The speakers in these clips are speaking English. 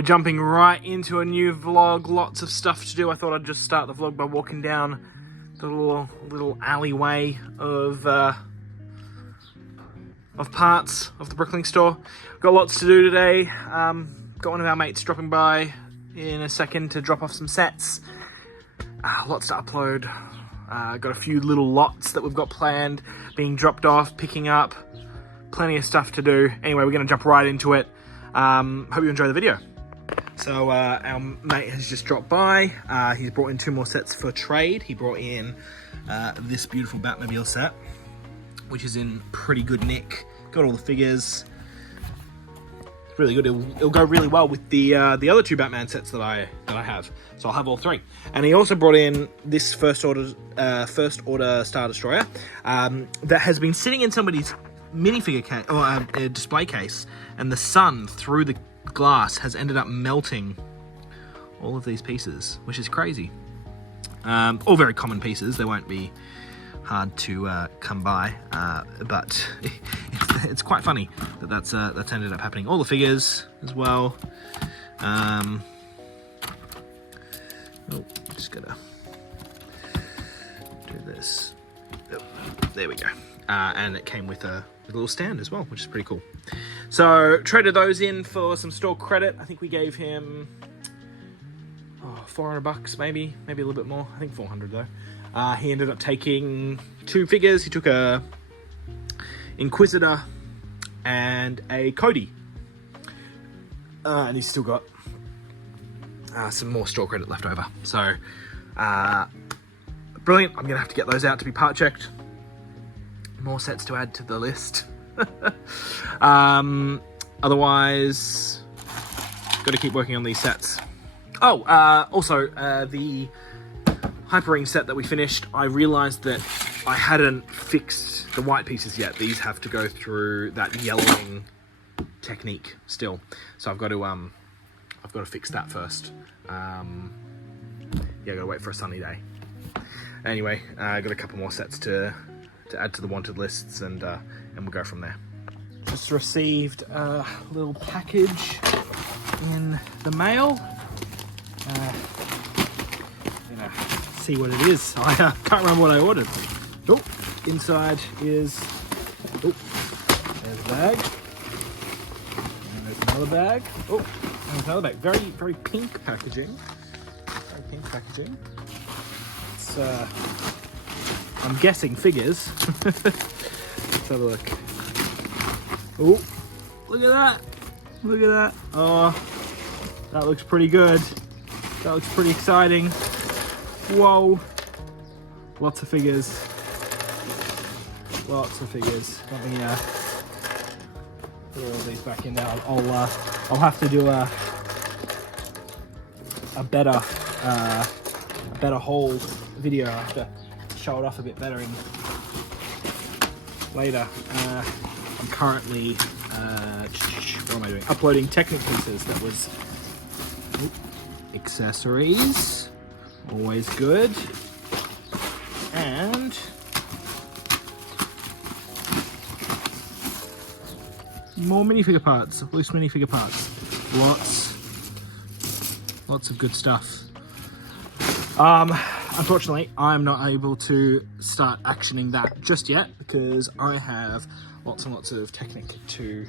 we're jumping right into a new vlog. Lots of stuff to do. I thought I'd just start the vlog by walking down the little alleyway of parts of the Bricklink store. Got lots to do today. Got one of our mates dropping by in a second to drop off some sets. Lots to upload. Got a few little lots that we've got planned, being dropped off, picking up. Plenty of stuff to do. Anyway, we're going to jump right into it. Hope you enjoy the video. So our mate has just dropped by. He's brought in 2 more sets for trade. He brought in this beautiful Batmobile set, which is in pretty good nick. Got all the figures. It's really good. It'll go really well with the other 2 Batman sets that I have. So I'll have all 3. And he also brought in this first order Star Destroyer that has been sitting in somebody's minifigure case or a display case, and the sun through the glass has ended up melting all of these pieces, which is crazy. All very common pieces. They won't be hard to come by, but it's quite funny that that's ended up happening. All the figures as well. Just gotta do this. Oh, there we go. And it came with a little stand as well, which is pretty cool. So traded those in for some store credit. I think we gave him $400 maybe a little bit more. I think 400 though. He ended up taking 2 figures. He took a Inquisitor and a Cody. And he's still got some more store credit left over. So brilliant. I'm gonna have to get those out to be part checked. More sets to add to the list. Otherwise, got to keep working on these sets. Also, the Hyperring set that we finished, I realized that I hadn't fixed the white pieces yet. These have to go through that yellowing technique still. So I've got to fix that first. Yeah, gotta wait for a sunny day. Anyway, I got a couple more sets to add to the wanted lists, and we'll go from there. Just received a little package in the mail. See what it is. I can't remember what I ordered. Oh, inside is there's a bag, and there's another bag. Oh, and there's another bag. Very, very pink packaging. Very pink packaging. It's I'm guessing figures. Let's have a look. Oh, look at that. Look at that. Oh, that looks pretty good. That looks pretty exciting. Whoa. Lots of figures. Lots of figures. Let me put all these back in there. I'll have to do a better haul video. I have to show it off a bit better later. I'm currently what am I doing? Uploading Technic pieces. That was accessories, always good, and more minifigure parts, loose minifigure parts. Lots of good stuff. Unfortunately, I'm not able to start actioning that just yet because I have lots and lots of Technic to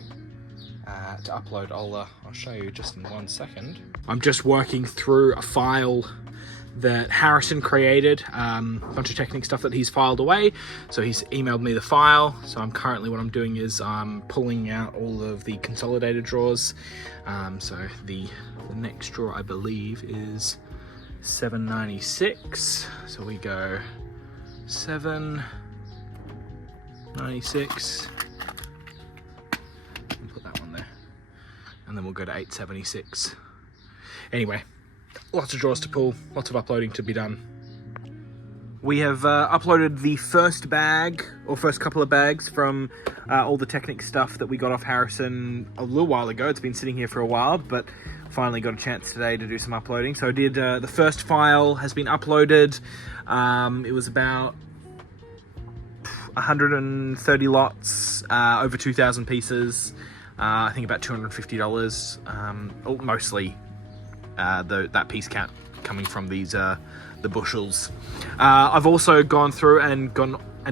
upload. I'll show you just in 1 second. I'm just working through a file that Harrison created, a bunch of Technic stuff that he's filed away. So he's emailed me the file. So what I'm doing is I'm pulling out all of the consolidated drawers. So the next drawer I believe is 796. So we go 796 and put that one there, and then we'll go to 876. Anyway, lots of drawers to pull, lots of uploading to be done. We have uploaded the first couple of bags from all the Technic stuff that we got off Harrison a little while ago. It's been sitting here for a while, but finally got a chance today to do some uploading. So I did, the first file has been uploaded. It was about 130 lots, over 2,000 pieces. I think about $250, mostly that piece count coming from these the bushels. I've also gone through and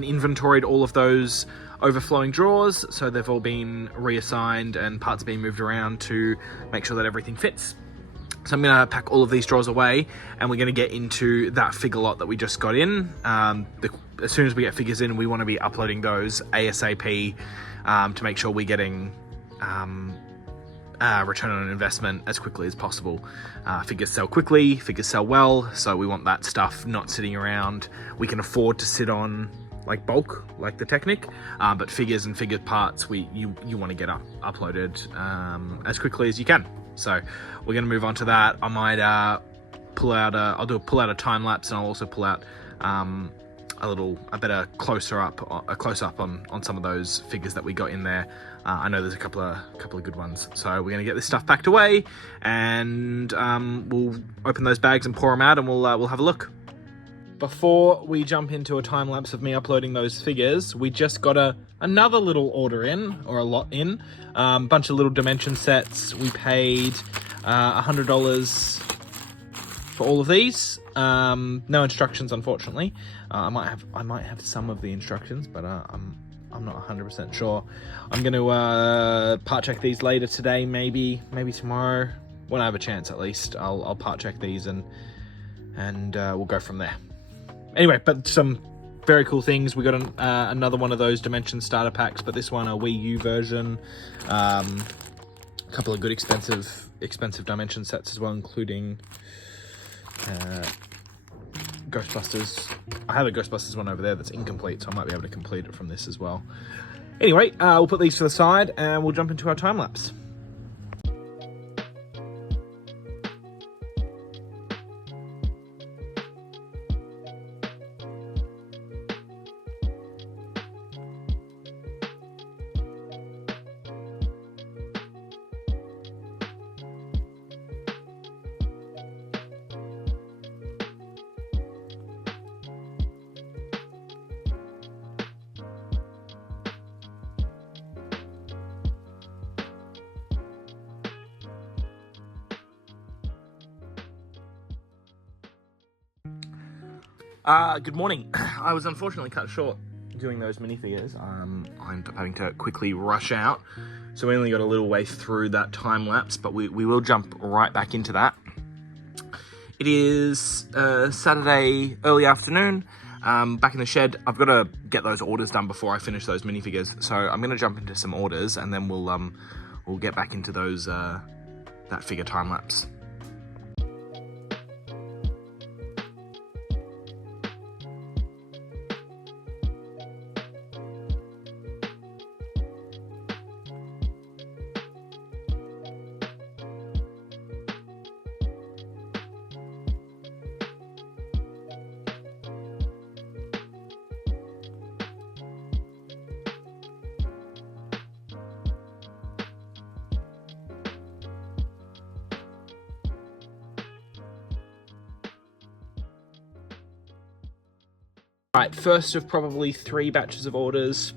inventoried all of those overflowing drawers, so they've all been reassigned and parts being moved around to make sure that everything fits. So I'm going to pack all of these drawers away, and we're going to get into that figure lot that we just got in. As soon as we get figures in, we want to be uploading those ASAP to make sure we're getting return on investment as quickly as possible. Figures sell quickly, figures sell well, so we want that stuff not sitting around. We can afford to sit on like bulk, like the Technic, but figures and figure parts, you want to get uploaded as quickly as you can. So we're going to move on to that. I might pull out a time lapse, and I'll also pull out a better close up on some of those figures that we got in there. I know there's a couple of good ones. So we're going to get this stuff packed away, and we'll open those bags and pour them out, and we'll have a look. Before we jump into a time lapse of me uploading those figures, we just got another little order in, or a lot in. Bunch of little dimension sets. We paid $100 for all of these. No instructions, unfortunately. I might have some of the instructions, but I'm not 100% sure. I'm going to part check these later today, maybe tomorrow, when I have a chance at least. I'll part check these and we'll go from there. Anyway, but some very cool things. We got another one of those dimension starter packs, but this one a Wii U version. A couple of good expensive dimension sets as well, including Ghostbusters. I have a Ghostbusters one over there that's incomplete, so I might be able to complete it from this as well. Anyway, we'll put these to the side and we'll jump into our time lapse. Good morning. I was unfortunately cut short doing those minifigures. I ended up having to quickly rush out, so we only got a little way through that time lapse, but we will jump right back into that. It is Saturday early afternoon. Back in the shed. I've got to get those orders done before I finish those minifigures, so I'm going to jump into some orders, and then we'll get back into those that figure time lapse. Right, first of probably 3 batches of orders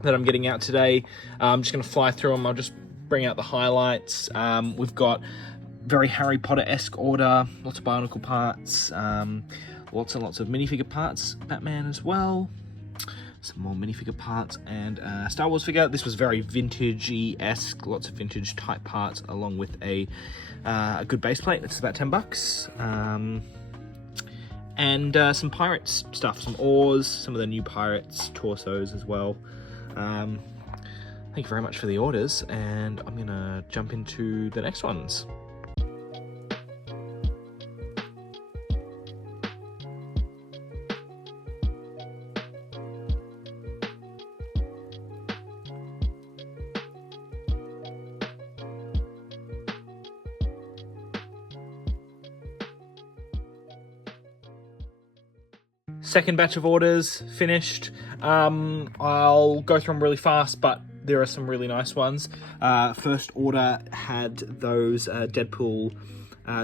that I'm getting out today. I'm just going to fly through them. I'll just bring out the highlights. We've got very Harry Potter-esque order, lots of Bionicle parts, lots and lots of minifigure parts, Batman as well, some more minifigure parts, and Star Wars figure. This was very vintage-esque, lots of vintage type parts, along with a good base plate. It's about $10. And some Pirates stuff, some oars, some of the new Pirates torsos as well. Thank you very much for the orders, and I'm gonna jump into the next ones. Second batch of orders finished. I'll go through them really fast, but there are some really nice ones. First order had those Deadpool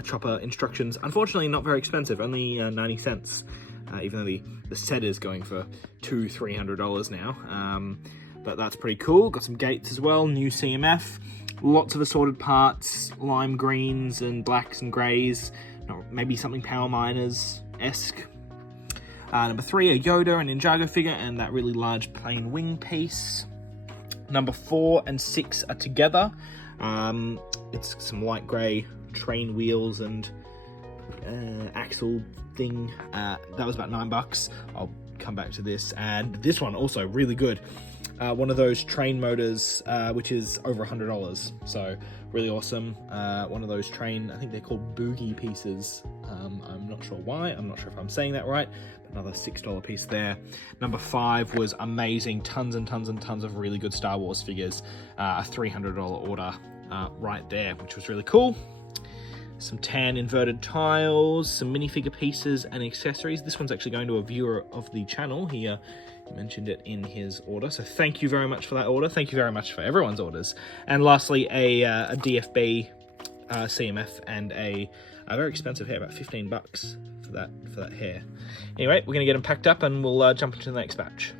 chopper instructions. Unfortunately, not very expensive, only 90 cents, even though the set is going for $200-300 now. but that's pretty cool. Got some gates as well, new CMF, lots of assorted parts, lime greens and blacks and greys, maybe something Power Miners-esque. Number 3, a Yoda and Ninjago figure and that really large plain wing piece. Number 4 and 6 are together. It's some light grey train wheels and axle thing. That was about $9. I'll come back to this. And this one also really good. One of those train motors, which is over $100. So really awesome. One of those train, I think they're called boogie pieces. I'm not sure why. I'm not sure if I'm saying that right. But another $6 piece there. Number 5 was amazing. Tons and tons and tons of really good Star Wars figures. A $300 order right there, which was really cool. Some tan inverted tiles, some minifigure pieces and accessories. This one's actually going to a viewer of the channel. He mentioned it in his order, so thank you very much for that order. Thank you very much for everyone's orders. And lastly, a DFB CMF and a very expensive hair, about $15 for that hair. Anyway, we're gonna get them packed up and we'll jump into the next batch.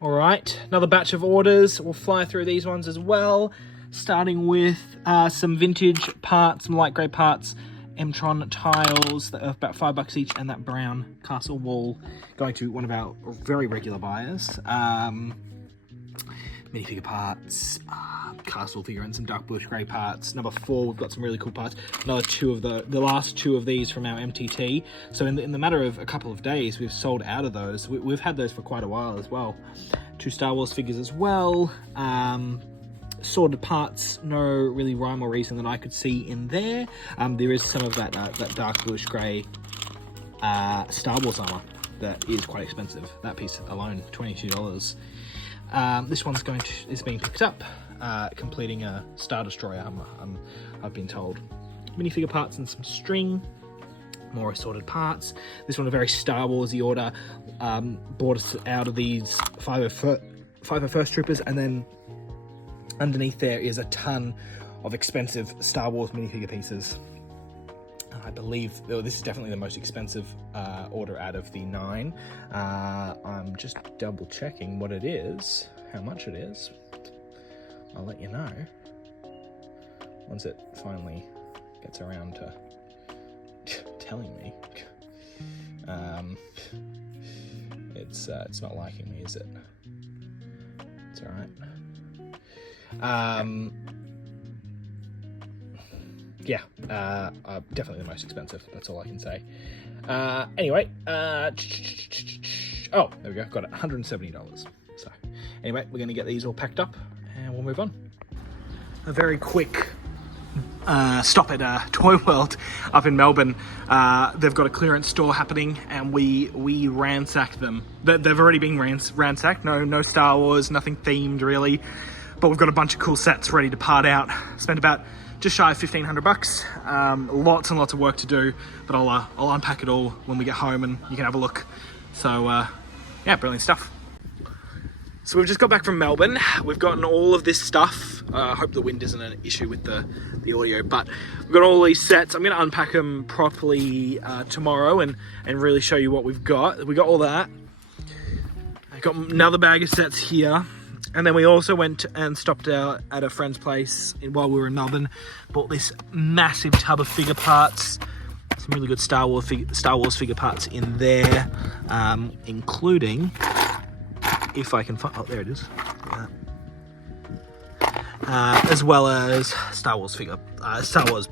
All right, another batch of orders. We'll fly through these ones as well, starting with some vintage parts, some light grey parts, M-Tron tiles that are about $5 each, and that brown castle wall going to one of our very regular buyers. Minifigure parts, castle figure, and some dark bluish grey parts. Number 4, we've got some really cool parts. Another 2 of the last 2 of these from our MTT. So in the matter of a couple of days, we've sold out of those. We've had those for quite a while as well. 2 Star Wars figures as well. Sorted parts, no really rhyme or reason that I could see in there. There is some of that dark bluish grey Star Wars armor that is quite expensive. That piece alone, $22. This one's is being picked up, completing a Star Destroyer armor, I've been told. Minifigure parts and some string, more assorted parts. This one a very Star Warsy order. Bought us out of these 501st Troopers, and then underneath there is a ton of expensive Star Wars minifigure pieces. I believe this is definitely the most expensive order out of the 9. I'm just double checking what it is, how much it is. I'll let you know once it finally gets around to telling me. It's not liking me, is it? It's all right. Yeah, definitely the most expensive. That's all I can say. Anyway, oh, there we go. Got it, $170. So, anyway, we're going to get these all packed up, and we'll move on. A very quick stop at Toy World up in Melbourne. They've got a clearance store happening, and we ransacked them. They've already been ransacked. No Star Wars, nothing themed really. But we've got a bunch of cool sets ready to part out. Spent about just shy of $1,500. Lots and lots of work to do, but I'll unpack it all when we get home and you can have a look. So yeah, brilliant stuff. So we've just got back from Melbourne. We've gotten all of this stuff. I hope the wind isn't an issue with the audio, but we've got all these sets. I'm going to unpack them properly tomorrow and really show you what we've got. We got all that. I got another bag of sets here. And then we also went and stopped out at a friend's place while we were in Melbourne. Bought this massive tub of figure parts. Some really good Star Wars figure parts in there, including, if I can find, oh, there it is. As well as Star Wars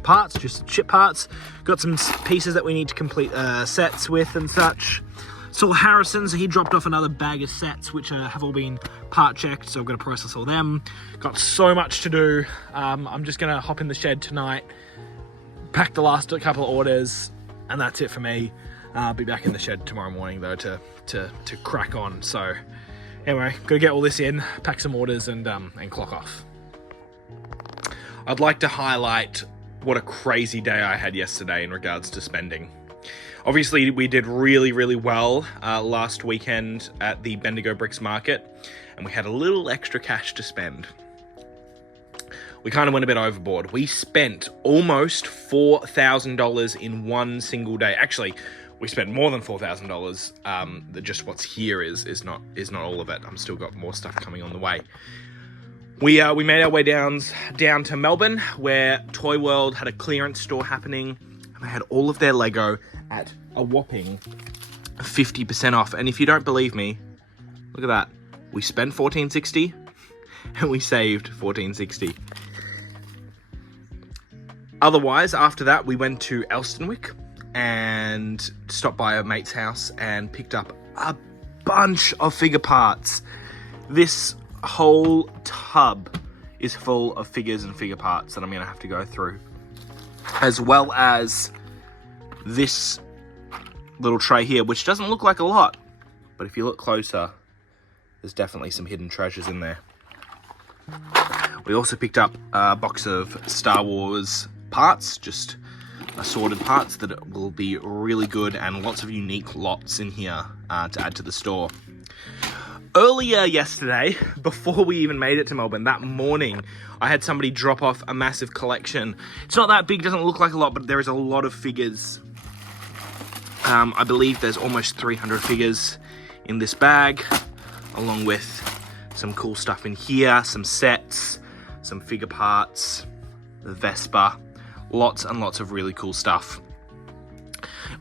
parts, just ship parts. Got some pieces that we need to complete sets with and such. Saw Harrison, so he dropped off another bag of sets, which have all been part checked, so I've got to process all them. Got so much to do. I'm just going to hop in the shed tonight, pack the last couple of orders, and that's it for me. I'll be back in the shed tomorrow morning, though, to crack on. So anyway, got to get all this in, pack some orders, and clock off. I'd like to highlight what a crazy day I had yesterday in regards to spending. Obviously, we did really well last weekend at the Bendigo Bricks Market, and we had a little extra cash to spend. We kind of went a bit overboard. We spent almost $4,000 in one single day. Actually, we spent more than $4,000. Just what's here is not all of it. I'm still got more stuff coming on the way. We made our way down to Melbourne, where Toy World had a clearance store happening, and they had all of their Lego at a whopping 50% off. And if you don't believe me, look at that. We spent $1,460 and we saved $1,460. Otherwise, after that, we went to Elstonwick and stopped by a mate's house and picked up a bunch of figure parts. This whole tub is full of figures and figure parts that I'm going to have to go through, as well as this little tray here, which doesn't look like a lot, but if you look closer, there's definitely some hidden treasures in there. We also picked up a box of Star Wars parts, just assorted parts that will be really good, and lots of unique lots in here to add to the store. Earlier yesterday, before we even made it to Melbourne, that morning, I had somebody drop off a massive collection. It's not that big, doesn't look like a lot, but there is a lot of figures. I believe there's almost 300 figures in this bag, along with some cool stuff in here, some sets, some figure parts, the Vespa, lots and lots of really cool stuff.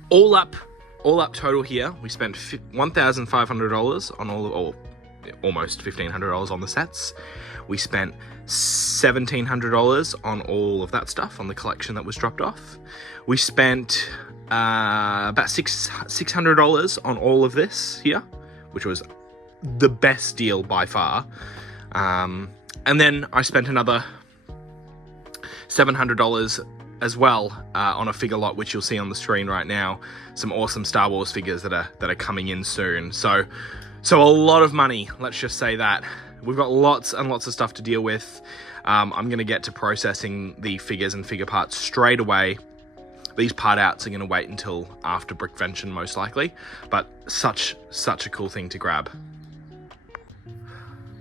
All up total here, we spent $1,500 on or almost $1,500 on the sets. We spent $1,700 on all of that stuff, on the collection that was dropped off. We spent about $600 on all of this here, which was the best deal by far. And then I spent another $700 as well on a figure lot, which you'll see on the screen right now. Some awesome Star Wars figures that are coming in soon. So a lot of money, let's just say that. We've got lots and lots of stuff to deal with. I'm going to get to processing the figures and figure parts straight away. These part outs are going to wait until after Brickvention, most likely, but such a cool thing to grab.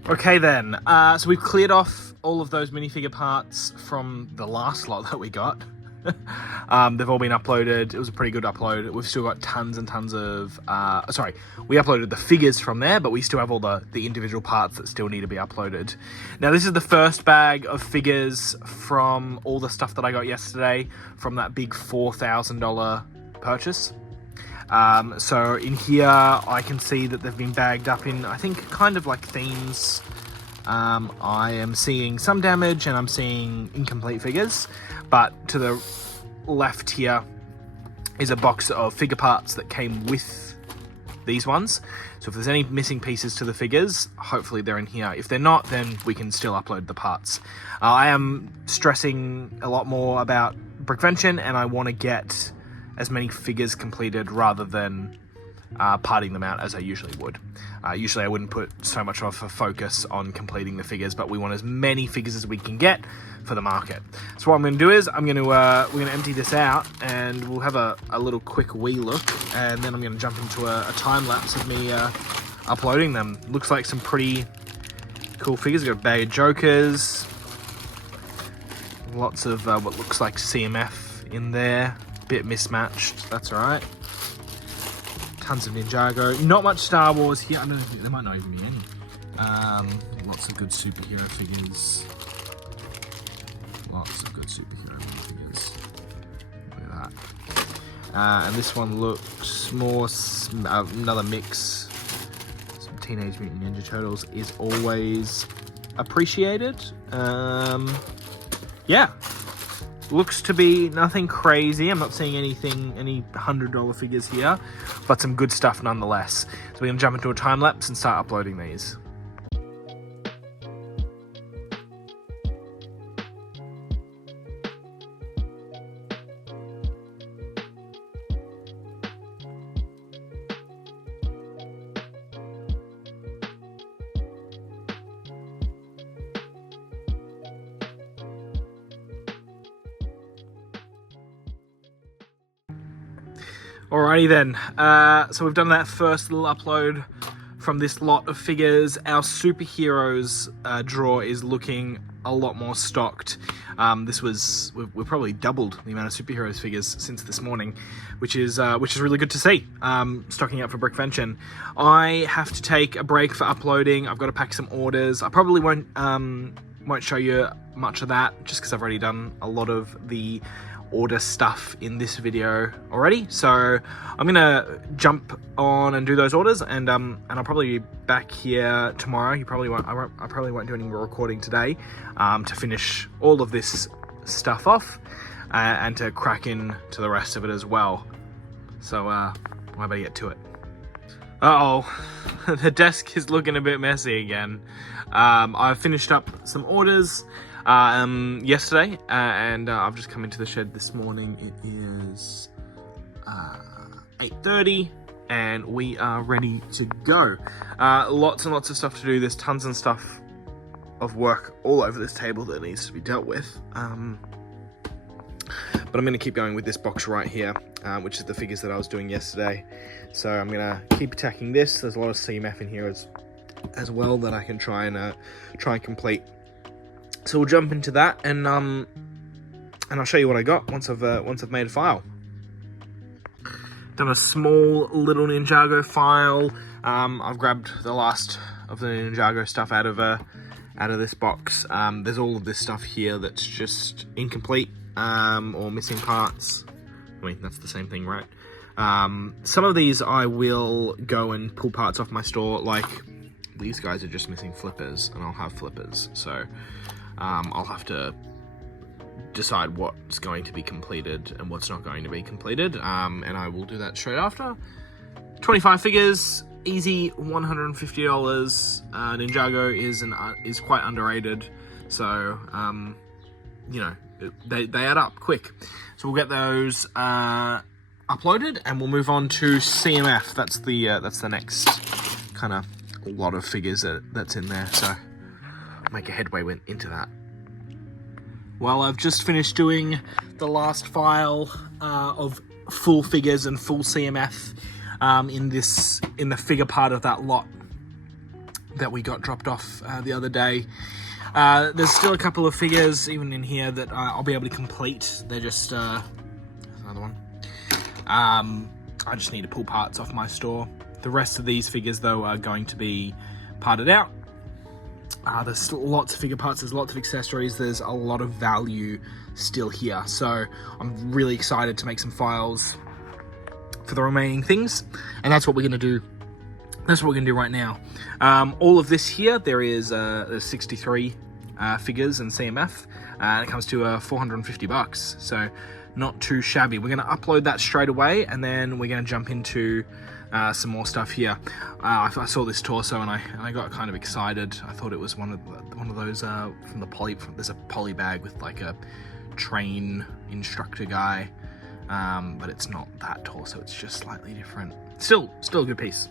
Okay then, so we've cleared off all of those minifigure parts from the last lot that we got. They've all been uploaded. It was a pretty good upload. We've still got tons and tons of, we uploaded the figures from there, but we still have all the individual parts that still need to be uploaded. Now this is the first bag of figures from all the stuff that I got yesterday from that big $4,000 purchase. So in here, I can see that they've been bagged up in, I think, kind of like themes. I am seeing some damage and I'm seeing incomplete figures, but to the left here is a box of figure parts that came with these ones. So if there's any missing pieces to the figures, hopefully they're in here. If they're not, then we can still upload the parts. I am stressing a lot more about Brickvention, and I want to get as many figures completed rather than parting them out as I usually would. Usually I wouldn't put so much of a focus on completing the figures, but we want as many figures as we can get for the market. So what I'm going to do is we're going to empty this out, and we'll have a little quick wee look, and then I'm going to jump into a time lapse of me uploading them. Looks like some pretty cool figures. We've got a bag of Jokers, lots of what looks like CMF in there. Bit mismatched, that's alright. Tons of Ninjago. Not much Star Wars here. I don't think there might not even be any. Lots of good superhero figures. Lots of good superhero figures. Look at that. And this one looks more another mix. Some Teenage Mutant Ninja Turtles is always appreciated. Yeah. Looks to be nothing crazy. I'm not seeing any $100 figures here, but some good stuff nonetheless. So we're going to jump into a time lapse and start uploading these. Alrighty then, so we've done that first little upload from this lot of figures. Our superheroes drawer is looking a lot more stocked. We've probably doubled the amount of superheroes figures since this morning, which is really good to see. Stocking up for Brickvention. I have to take a break for uploading. I've got to pack some orders. I probably won't show you much of that just because I've already done a lot of the order stuff in this video already. So I'm gonna jump on and do those orders, and I'll probably be back here tomorrow. I probably won't do any more recording today to finish all of this stuff off and to crack in to the rest of it as well. So I better get to it. The desk is looking a bit messy again. I've finished up some orders yesterday, and I've just come into the shed this morning. It is 8:30 and we are ready to go. Lots and lots of stuff to do. There's tons and stuff of work all over this table that needs to be dealt with, but I'm going to keep going with this box right here, which is the figures that I was doing yesterday. So I'm going to keep attacking this. There's a lot of CMF in here as well that I can try and complete. So we'll jump into that, and I'll show you what I got once I've made a file. Done a small little Ninjago file. I've grabbed the last of the Ninjago stuff out of this box. There's all of this stuff here that's just incomplete or missing parts. I mean, that's the same thing, right? Some of these I will go and pull parts off my store, like these guys are just missing flippers, and I'll have flippers. So I'll have to decide what's going to be completed and what's not going to be completed, and I will do that straight after. 25 figures, easy $150. Ninjago is quite underrated, so you know, they add up quick. So we'll get those uploaded, and we'll move on to CMF. That's the next kind of lot of figures that's in there. So make a headway into that. Well, I've just finished doing the last file of full figures and full CMF in the figure part of that lot that we got dropped off the other day. There's still a couple of figures even in here that I'll be able to complete. They're just there's another one. I just need to pull parts off my store. The rest of these figures, though, are going to be parted out. There's still lots of figure parts, there's lots of accessories, there's a lot of value still here. So I'm really excited to make some files for the remaining things, and that's what we're going to do. That's what we're going to do right now. All of this here, there's 63 figures and CMF, and it comes to 450 bucks. So not too shabby. We're going to upload that straight away, and then we're going to jump into some more stuff here. I saw this torso and I got kind of excited. I thought it was one of those from the poly. There's a poly bag with like a train instructor guy, but it's not that torso. It's just slightly different. Still a good piece.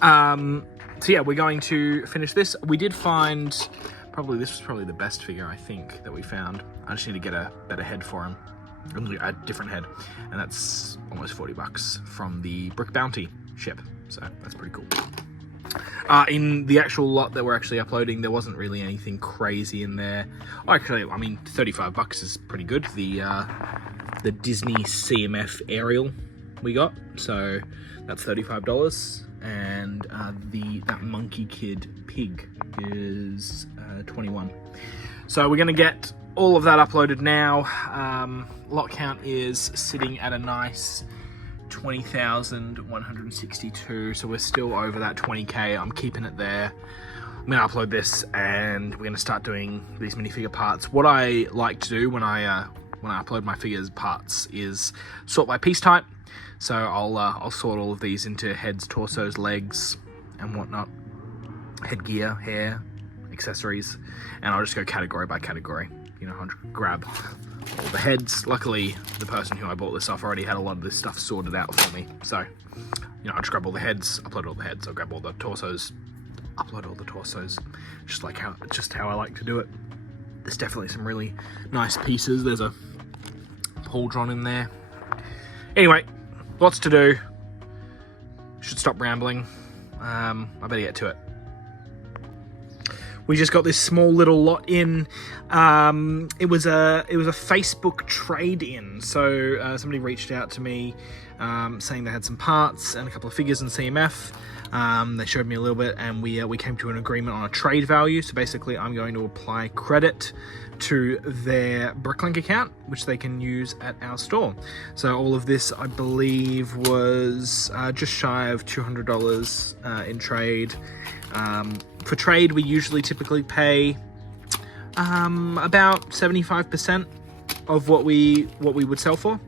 So yeah, we're going to finish this. We did find this was probably the best figure I think that we found. I just need to get a better head for him. A different head, and that's almost 40 bucks from the Brick Bounty ship, so that's pretty cool. In the actual lot that we're actually uploading, there wasn't really anything crazy in there. Actually, I mean, 35 bucks is pretty good. The Disney CMF Ariel we got, so that's $35, and that Monkey Kid Pig is 21. So we're gonna get all of that uploaded now. Lot count is sitting at a nice 20,162, so we're still over that 20k. I'm keeping it there. I'm gonna upload this, and we're gonna start doing these minifigure parts. What I like to do when I upload my figures parts is sort by piece type. So I'll sort all of these into heads, torsos, legs, and whatnot, headgear, hair, accessories, and I'll just go category by category. You know, I'll grab all the heads. Luckily, the person who I bought this off already had a lot of this stuff sorted out for me. So, you know, I'll just grab all the heads, upload all the heads. I'll grab all the torsos, upload all the torsos. Just how I like to do it. There's definitely some really nice pieces. There's a pauldron in there. Anyway, lots to do. Should stop rambling. I better get to it. We just got this small little lot in. It was a Facebook trade-in. So somebody reached out to me saying they had some parts and a couple of figures in CMF. They showed me a little bit, and we came to an agreement on a trade value. So basically, I'm going to apply credit to their Bricklink account, which they can use at our store. So all of this, I believe, was just shy of $200 in trade. For trade, we usually typically pay about 75% of what we would sell for.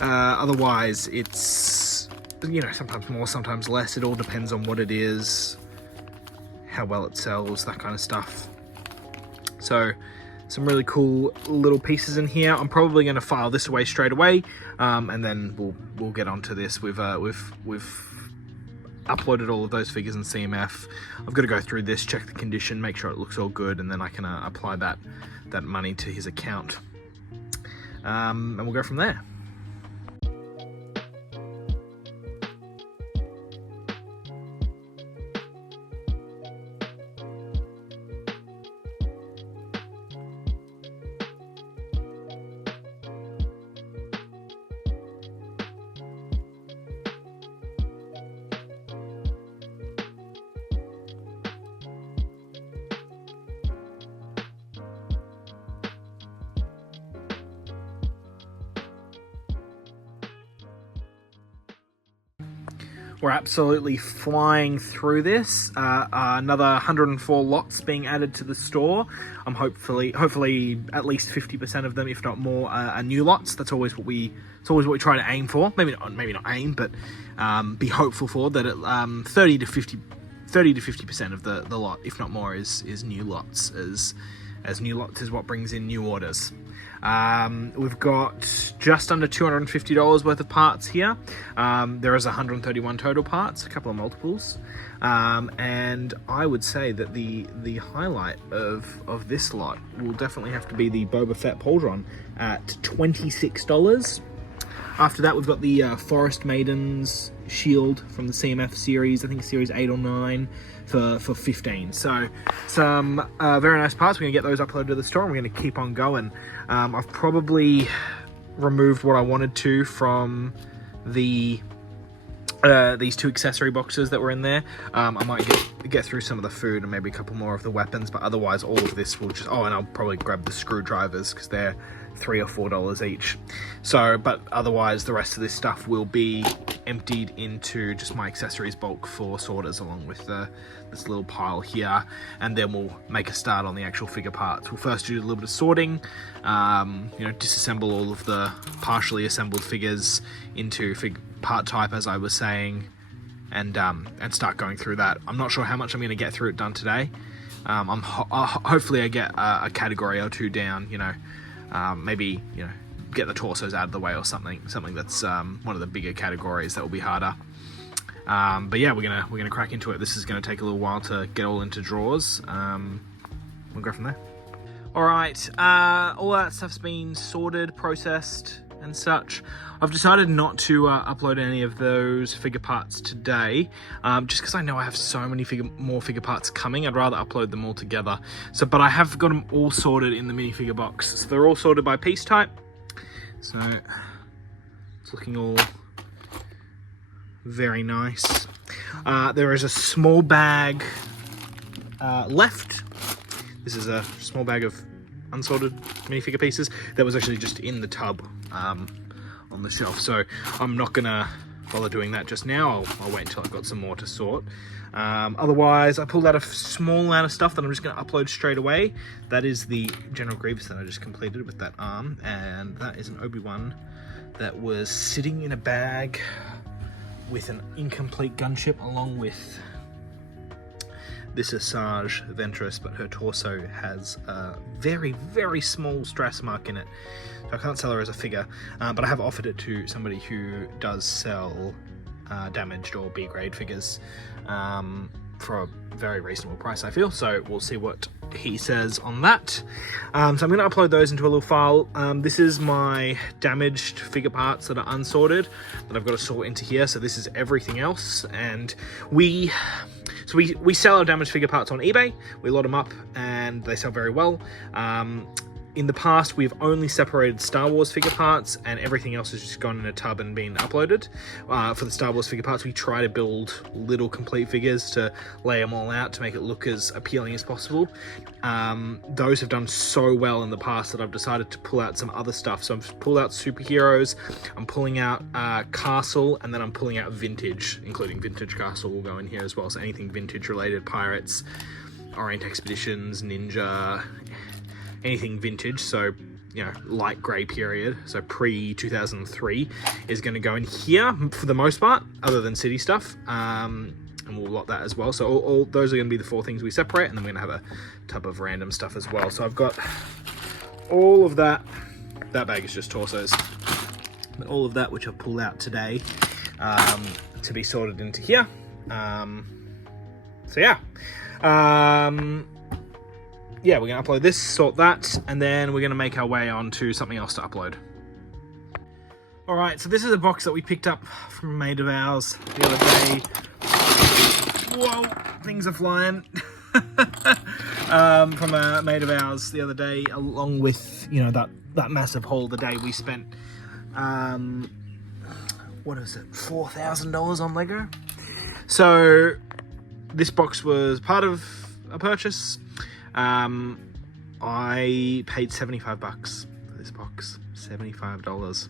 Otherwise, it's, you know, sometimes more, sometimes less. It all depends on what it is, how well it sells, that kind of stuff. So some really cool little pieces in here. I'm probably going to file this away straight away, and then we'll get onto this. We've uploaded all of those figures in CMF. I've got to go through this, check the condition, make sure it looks all good, and then I can apply that money to his account, and we'll go from there. We're absolutely flying through this. Another 104 lots being added to the store. I'm hopefully at least 50% of them, if not more, are new lots. That's always what we try to aim for. Maybe not aim, but be hopeful for that. 30 to 50% of the lot, if not more, is new lots. As new lots is what brings in new orders. We've got just under $250 worth of parts here. There is 131 total parts, a couple of multiples. And I would say that the highlight of this lot will definitely have to be the Boba Fett pauldron at $26. After that, we've got the Forest Maiden's shield from the CMF series, I think series 8 or 9, for 15. So some very nice parts. We're going to get those uploaded to the store, and we're going to keep on going. I've probably removed what I wanted to from these two accessory boxes that were in there. I might get through some of the food and maybe a couple more of the weapons, but otherwise all of this will just... Oh, and I'll probably grab the screwdrivers because they're $3 or $4 each. So, but otherwise the rest of this stuff will be emptied into just my accessories bulk for sorters, along with this little pile here, and then we'll make a start on the actual figure parts. We'll first do a little bit of sorting, disassemble all of the partially assembled figures into part type, as I was saying, and start going through that. I'm not sure how much I'm going to get through it done today. Hopefully I get a category or two down, maybe, get the torsos out of the way or something that's one of the bigger categories that will be harder. But yeah, we're gonna crack into it. This is gonna take a little while to get all into drawers. We'll go from there. All right, all that stuff's been sorted, processed, and such. I've decided not to upload any of those figure parts today, just because I know I have so many more figure parts coming. I'd rather upload them all together. But I have got them all sorted in the minifigure box. So they're all sorted by piece type. So it's looking all very nice. There is a small bag left. This is a small bag of unsorted minifigure pieces that was actually just in the tub on the shelf. So I'm not gonna bother doing that just now. I'll wait until I've got some more to sort. Otherwise, I pulled out a small amount of stuff that I'm just going to upload straight away. That is the General Grievous that I just completed with that arm, and that is an Obi-Wan that was sitting in a bag with an incomplete gunship, along with this Asajj Ventress, but her torso has a very, very small stress mark in it. So I can't sell her as a figure, but I have offered it to somebody who does sell damaged or B-grade figures for a very reasonable price, I feel. So we'll see what he says on that. So I'm going to upload those into a little file. This is my damaged figure parts that are unsorted that I've got to sort into here. So this is everything else, and we sell our damaged figure parts on eBay. We lot them up and they sell very well. In the past, we've only separated Star Wars figure parts, and everything else has just gone in a tub and been uploaded. For the Star Wars figure parts, we try to build little complete figures to lay them all out to make it look as appealing as possible. Those have done so well in the past that I've decided to pull out some other stuff. So I've pulled out superheroes, I'm pulling out Castle, and then I'm pulling out Vintage, including Vintage Castle will go in here as well. So anything vintage related, Pirates, Orient Expeditions, Ninja, anything vintage, so you know, light grey period, so pre-2003 is going to go in here for the most part, other than city stuff, and we'll lot that as well. So all those are going to be the 4 things we separate, and then we're going to have a tub of random stuff as well. So I've got all of that. That bag is just torsos, but all of that which I've pulled out today to be sorted into here. So yeah. Yeah, we're going to upload this, sort that, and then we're going to make our way on to something else to upload. Alright, so this is a box that we picked up from a mate of ours the other day. Whoa, things are flying. From a mate of ours the other day, along with, you know, that massive haul the day we spent, what is it, $4,000 on Lego? So, this box was part of a purchase. I paid $75 for this box. $75.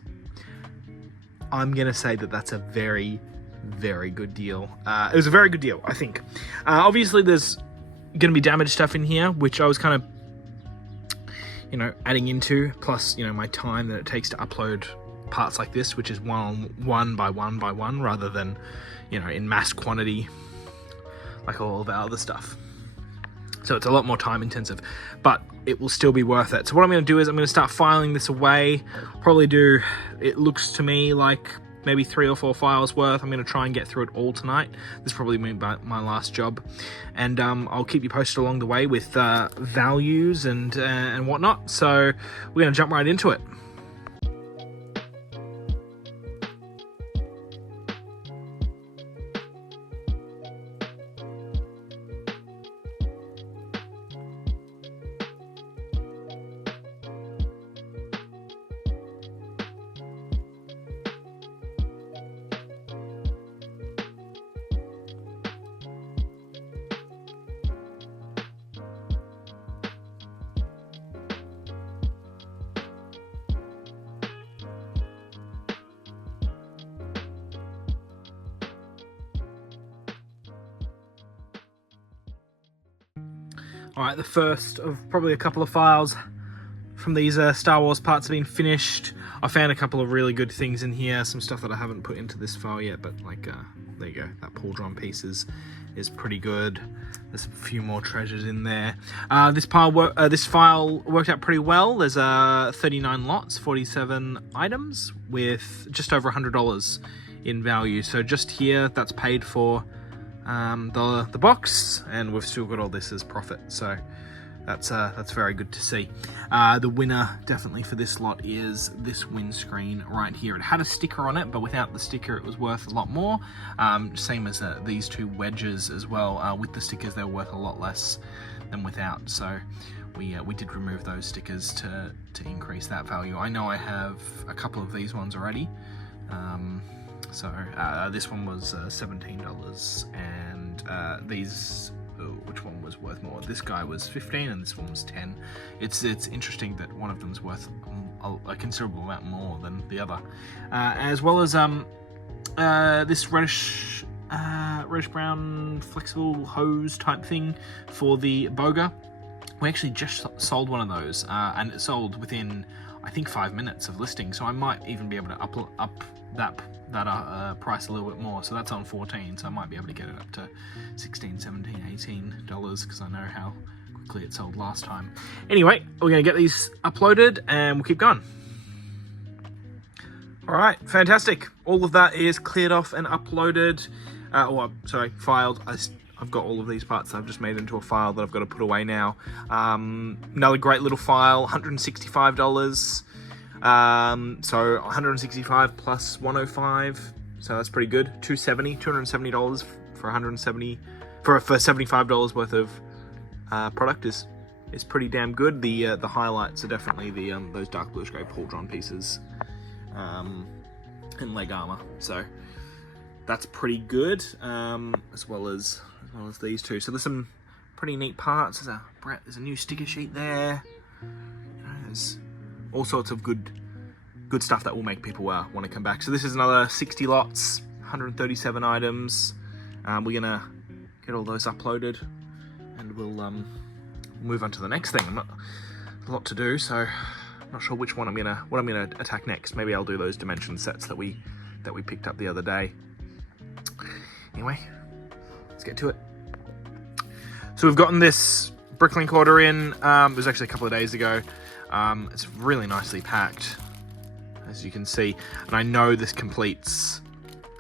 I'm gonna say that that's a very, very good deal. It was a very good deal, I think. Obviously there's gonna be damaged stuff in here, which I was kind of, you know, adding into, plus, you know, my time that it takes to upload parts like this, which is one by one, rather than, you know, in mass quantity like all of our other stuff. So it's a lot more time intensive, but it will still be worth it. So what I'm going to do is I'm going to start filing this away. Probably do, it looks to me like maybe 3 or 4 files worth. I'm going to try and get through it all tonight. This is probably my last job. And I'll keep you posted along the way with values and whatnot. So we're going to jump right into it. Alright, the first of probably a couple of files from these Star Wars parts have been finished. I found a couple of really good things in here, some stuff that I haven't put into this file yet, but like, there you go, that pull drawn piece is pretty good. There's a few more treasures in there. This file worked out pretty well. There's 39 lots, 47 items with just over $100 in value. So just here, that's paid for the box, and we've still got all this as profit, so that's very good to see. The winner definitely for this lot is this windscreen right here. It had a sticker on it, but without the sticker it was worth a lot more. Same as these 2 wedges as well. With the stickers they're worth a lot less than without, so we did remove those stickers to increase that value. I know I have a couple of these ones already. So this one was $17, and these, which one was worth more? This guy was $15 and this one was $10. It's interesting that one of them's worth a considerable amount more than the other, as well as this reddish brown flexible hose type thing for the boga. We actually just sold one of those, and it sold within, I think, 5 minutes of listing, so I might even be able to up that price a little bit more. So that's on 14, so I might be able to get it up to $16, $17, $18, because I know how quickly it sold last time. Anyway, we're going to get these uploaded and we'll keep going. Alright, fantastic. All of that is cleared off and uploaded, filed. I've got all of these parts. I've just made into a file that I've got to put away now. Another great little file, $165. So 165 plus 105. So that's pretty good. $270 for 170 for $75 worth of product is pretty damn good. The highlights are definitely the those dark bluish grey Paul John pieces and leg armor. So that's pretty good, as well as these two. So there's some pretty neat parts. There's a new sticker sheet there. There's all sorts of good stuff that will make people want to come back. So this is another 60 lots, 137 items. We're gonna get all those uploaded, and we'll move on to the next thing. A lot to do, so I'm not sure which one I'm gonna attack next. Maybe I'll do those dimension sets that we picked up the other day. Anyway, let's get to it. So we've gotten this Bricklink order in. It was actually a couple of days ago. It's really nicely packed, as you can see, and I know this completes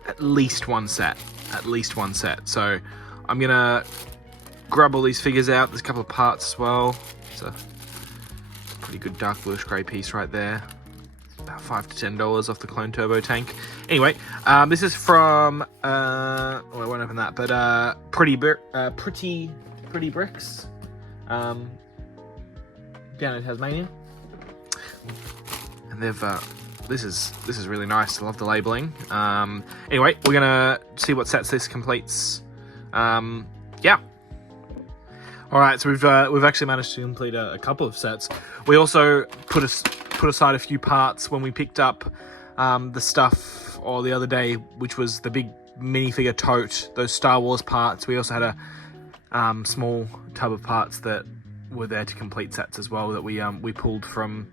at least one set. So I'm gonna grab all these figures out. There's a couple of parts as well. It's a pretty good dark bluish grey piece right there. About $5 to $10 off the Clone Turbo tank. Anyway, this is from I won't open that, but Pretty Bricks down in Tasmania, and they've this is really nice. I love the labeling. Anyway, we're gonna see what sets this completes. Yeah. All right, so we've actually managed to complete a couple of sets. We also put aside a few parts when we picked up the stuff the other day, which was the big minifigure tote, those Star Wars parts. We also had a small tub of parts that were there to complete sets as well, that we pulled from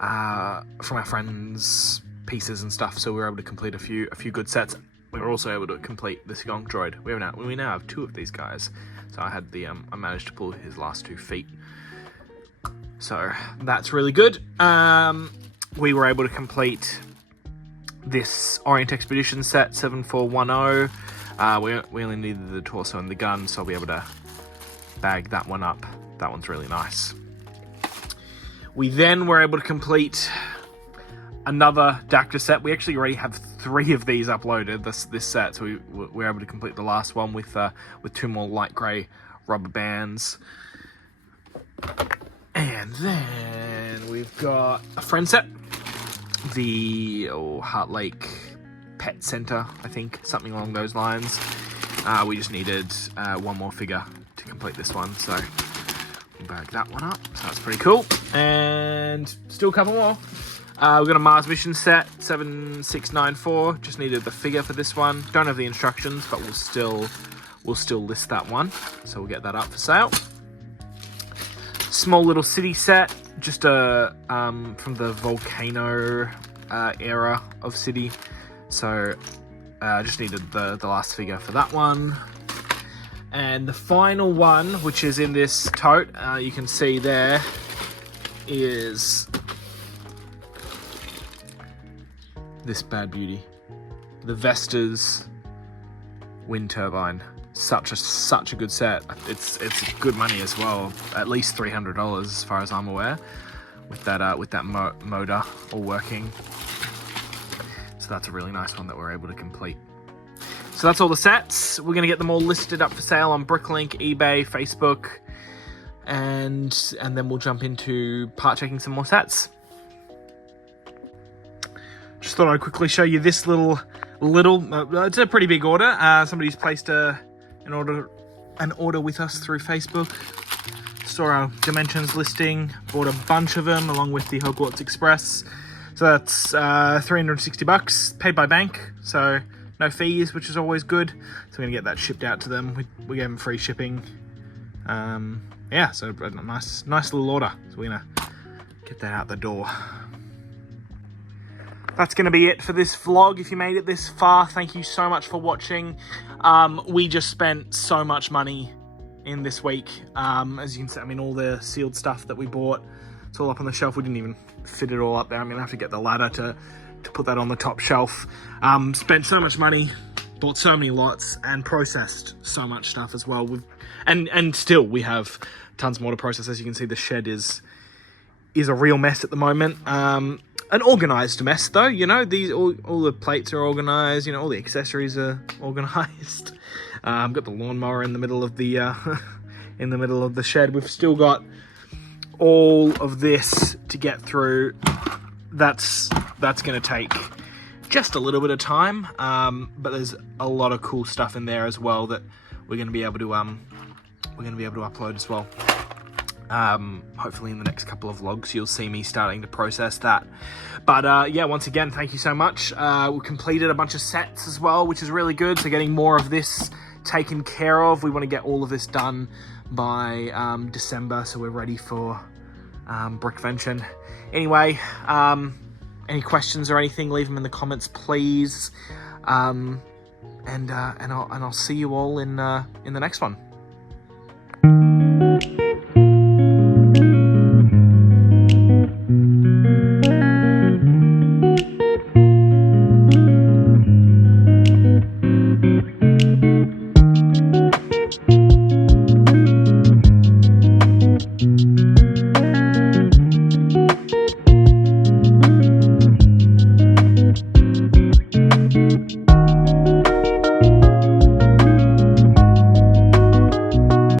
our friends' pieces and stuff. So we were able to complete a few good sets. We were also able to complete the Skunk Droid. We now have two of these guys. So I had I managed to pull his last 2 feet. So that's really good. We were able to complete this Orient Expedition set 7410. We only needed the torso and the gun, so I'll be able to bag that one up. That one's really nice. We then were able to complete another Dacta set. We actually already have 3 of these uploaded, this set, so we were able to complete the last one with 2 more light grey rubber bands. And then we've got a friend set, the Heart Lake Pet Center, I think, something along those lines. We just needed 1 more figure to complete this one, so we'll bag that one up. So that's pretty cool. And still a couple more. We've got a Mars Mission set, 7694. Just needed the figure for this one. Don't have the instructions, but we'll still list that one. So we'll get that up for sale. Small little city set, just from the volcano era of city. So just needed the last figure for that one. And the final one, which is in this tote, you can see there, is this bad beauty, the Vesta's wind turbine. Such a good set. It's good money as well. At least $300 as far as I'm aware, with that motor all working. So that's a really nice one that we're able to complete. So that's all the sets. We're gonna get them all listed up for sale on Bricklink, eBay, Facebook, and then we'll jump into part checking some more sets. Just thought I'd quickly show you this little. It's a pretty big order. Somebody's placed an order with us through Facebook. Saw our dimensions listing, bought a bunch of them along with the Hogwarts Express. So that's $360, paid by bank, so no fees, which is always good. So we're gonna get that shipped out to them. We gave them free shipping. Yeah, so a nice little order. So we're gonna get that out the door. That's going to be it for this vlog. If you made it this far, thank you so much for watching. We just spent so much money in this week. As you can see, I mean, all the sealed stuff that we bought, it's all up on the shelf. We didn't even fit it all up there. I'm going to have to get the ladder to put that on the top shelf. Spent so much money bought so many lots and processed so much stuff as well. And still we have tons more to process. As you can see, the shed is a real mess at the moment. An organised mess though, you know, all the plates are organised, you know, all the accessories are organised. Got the lawnmower in the middle of the in the middle of the shed. We've still got all of this to get through. That's going to take just a little bit of time, but there's a lot of cool stuff in there as well that we're going to be able to upload as well. Hopefully in the next couple of vlogs you'll see me starting to process that. But yeah, once again, thank you so much. We completed a bunch of sets as well, which is really good. So getting more of this taken care of. We want to get all of this done by December, so we're ready for Brickvention. Anyway, any questions or anything, leave them in the comments, please. And I'll see you all in the next one.